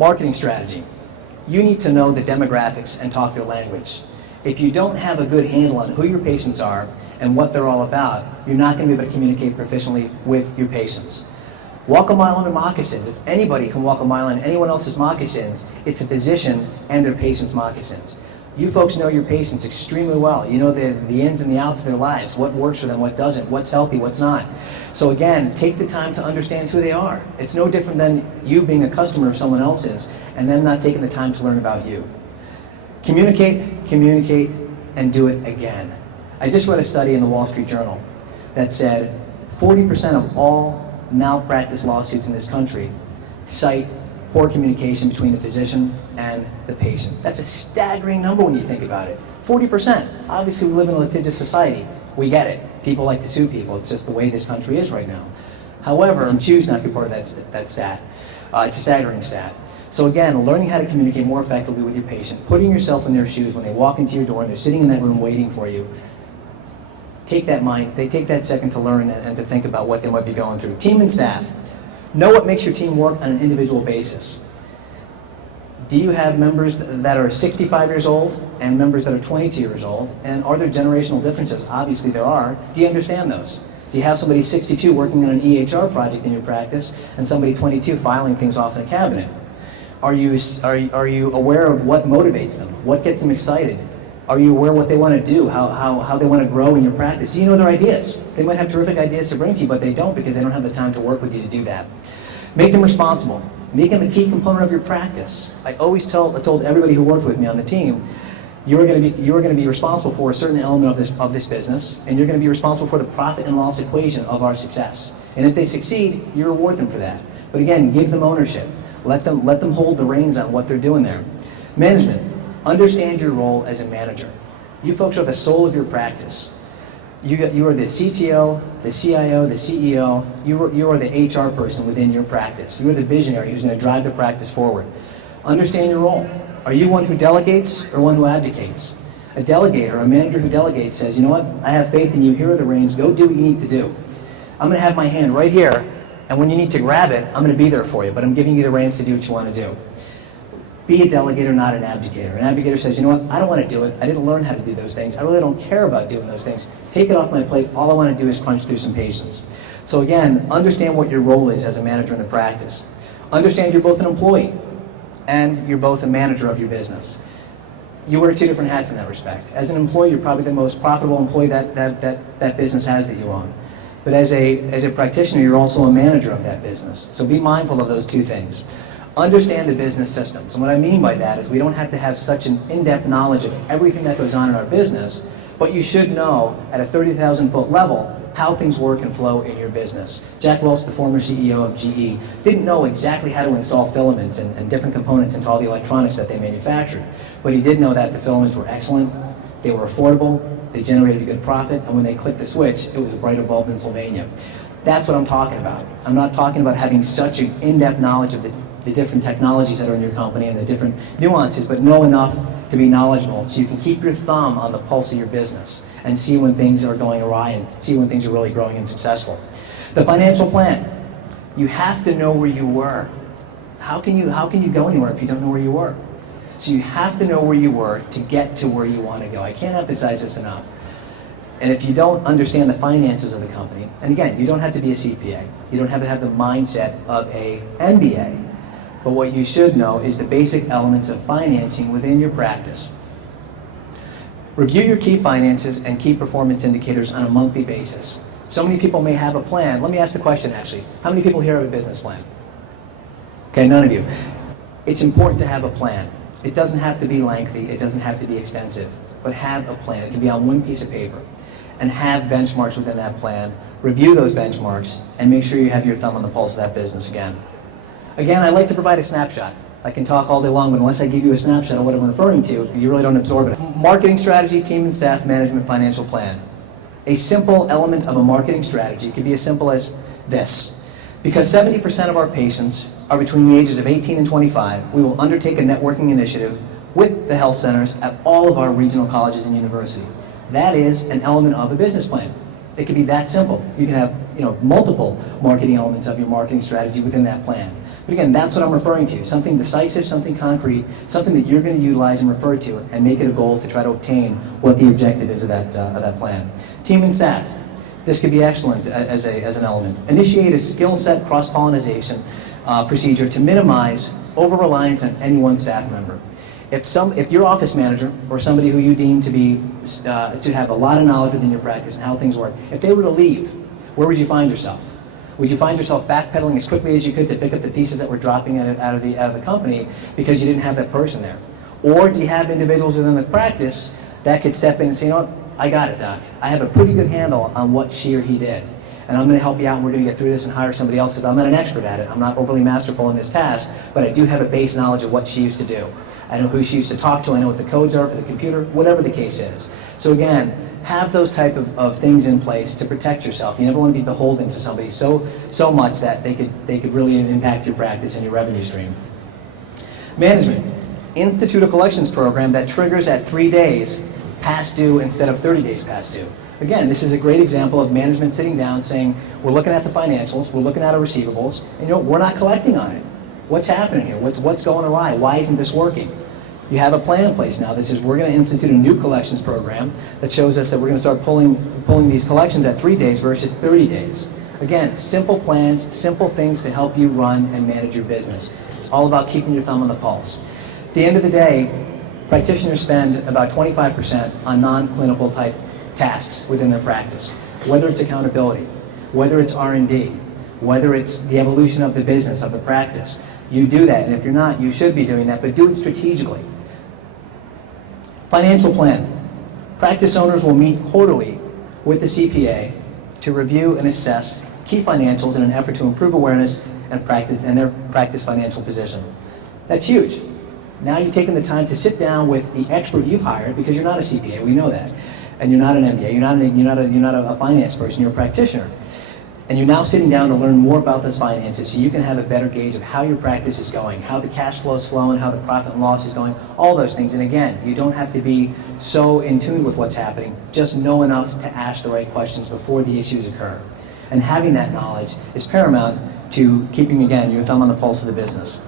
Marketing strategy. You need to know the demographics and talk their language. If you don't have a good handle on who your patients are and what they're all about, you're not going to be able to communicate proficiently with your patients. Walk a mile in their moccasins. If anybody can walk a mile in anyone else's moccasins, it's a physician and their patient's moccasins. You folks know your patients extremely well. You know the ins and the outs of their lives, what works for them, what doesn't, what's healthy, what's not. So again, take the time to understand who they are. It's no different than you being a customer of someone else's and them not taking the time to learn about you. Communicate, communicate, and do it again. I just read a study in the Wall Street Journal that said 40% of all malpractice lawsuits in this country cite poor communication between the physician and the patient. That's a staggering number when you think about it. 40%. Obviously, we live in a litigious society. We get it. People like to sue people. It's just the way this country is right now. However, you choose not to be part of that stat. It's a staggering stat. So again, learning how to communicate more effectively with your patient, putting yourself in their shoes when they walk into your door and they're sitting in that room waiting for you. Take that second to learn and to think about what they might be going through. Team and staff. Know what makes your team work on an individual basis. Do you have members that are 65 years old and members that are 22 years old? And are there generational differences? Obviously there are. Do you understand those? Do you have somebody 62 working on an EHR project in your practice and somebody 22 filing things off in a cabinet? Are you aware of what motivates them? What gets them excited? Are you aware of what they want to do, how they want to grow in your practice? Do you know their ideas? They might have terrific ideas to bring to you, but they don't because they don't have the time to work with you to do that. Make them responsible. Make them a key component of your practice. I always told everybody who worked with me on the team, you're going to be responsible for a certain element of this business, and you're going to be responsible for the profit and loss equation of our success. And if they succeed, you reward them for that. But again, give them ownership. Let them hold the reins on what they're doing there. Management. Understand your role as a manager. You folks are the soul of your practice. You are the CTO, the CIO, the CEO. You are the HR person within your practice. You are the visionary who's going to drive the practice forward. Understand your role. Are you one who delegates or one who abdicates? A delegator, a manager who delegates says, you know what, I have faith in you, here are the reins, go do what you need to do. I'm going to have my hand right here, and when you need to grab it, I'm going to be there for you, but I'm giving you the reins to do what you want to do. Be a delegator, not an abdicator. An abdicator says, you know what, I don't want to do it. I didn't learn how to do those things. I really don't care about doing those things. Take it off my plate. All I want to do is crunch through some patients. So again, understand what your role is as a manager in the practice. Understand you're both an employee and you're both a manager of your business. You wear two different hats in that respect. As an employee, you're probably the most profitable employee that business has that you own. But as a practitioner, you're also a manager of that business. So be mindful of those two things. Understand the business systems. And what I mean by that is we don't have to have such an in-depth knowledge of everything that goes on in our business, but you should know at a 30,000-foot level how things work and flow in your business. Jack Welch, the former CEO of GE, didn't know exactly how to install filaments and different components into all the electronics that they manufactured, but he did know that the filaments were excellent, they were affordable, they generated a good profit, and when they clicked the switch, it was a brighter bulb than Sylvania. That's what I'm talking about. I'm not talking about having such an in-depth knowledge of the different technologies that are in your company and the different nuances, but know enough to be knowledgeable so you can keep your thumb on the pulse of your business and see when things are going awry and see when things are really growing and successful. The financial plan. You have to know where you were. How can you go anywhere if you don't know where you were? So you have to know where you were to get to where you want to go. I can't emphasize this enough. And if you don't understand the finances of the company, and again, you don't have to be a CPA. You don't have to have the mindset of a MBA. But what you should know is the basic elements of financing within your practice. Review your key finances and key performance indicators on a monthly basis. So many people may have a plan. Let me ask the question actually. How many people here have a business plan? Okay, none of you. It's important to have a plan. It doesn't have to be lengthy. It doesn't have to be extensive. But have a plan. It can be on one piece of paper. And have benchmarks within that plan. Review those benchmarks and make sure you have your thumb on the pulse of that business again. Again, I like to provide a snapshot. I can talk all day long, but unless I give you a snapshot of what I'm referring to, you really don't absorb it. Marketing strategy, team and staff management, financial plan. A simple element of a marketing strategy could be as simple as this. Because 70% of our patients are between the ages of 18 and 25, we will undertake a networking initiative with the health centers at all of our regional colleges and universities. That is an element of a business plan. It could be that simple. You can have multiple marketing elements of your marketing strategy within that plan. But again, that's what I'm referring to. Something decisive, something concrete, something that you're going to utilize and refer to and make it a goal to try to obtain what the objective is of that plan. Team and staff. This could be excellent as an element. Initiate a skill set cross-pollination procedure to minimize over-reliance on any one staff member. If your office manager or somebody who you deem to have a lot of knowledge within your practice and how things work, if they were to leave, where would you find yourself? Would you find yourself backpedaling as quickly as you could to pick up the pieces that were dropping out of the company because you didn't have that person there? Or do you have individuals within the practice that could step in and say, you know what, I got it, Doc. I have a pretty good handle on what she or he did. And I'm going to help you out, and we're going to get through this and hire somebody else because I'm not an expert at it. I'm not overly masterful in this task, but I do have a base knowledge of what she used to do. I know who she used to talk to. I know what the codes are for the computer, whatever the case is. So again, have those type of things in place to protect yourself. You never want to be beholden to somebody so much that they could really impact your practice and your revenue stream. Management. Institute a collections program that triggers at 3 days past due instead of 30 days past due. Again, this is a great example of management sitting down saying, we're looking at the financials, we're looking at our receivables, and you know, we're not collecting on it. What's happening here? What's going awry? Why isn't this working? You have a plan in place now that says we're going to institute a new collections program that shows us that we're going to start pulling these collections at 3 days versus 30 days. Again, simple plans, simple things to help you run and manage your business. It's all about keeping your thumb on the pulse. At the end of the day, practitioners spend about 25% on non-clinical type tasks within their practice, whether it's accountability, whether it's R&D, whether it's the evolution of the business, of the practice. You do that, and if you're not, you should be doing that, but do it strategically. Financial plan. Practice owners will meet quarterly with the CPA to review and assess key financials in an effort to improve awareness and their practice financial position. That's huge. Now you're taking the time to sit down with the expert you've hired, because you're not a CPA, we know that, and you're not an MBA, you're not a finance person, you're a practitioner. And you're now sitting down to learn more about those finances so you can have a better gauge of how your practice is going, how the cash flow is flowing, how the profit and loss is going, all those things. And again, you don't have to be so in tune with what's happening, just know enough to ask the right questions before the issues occur. And having that knowledge is paramount to keeping, again, your thumb on the pulse of the business.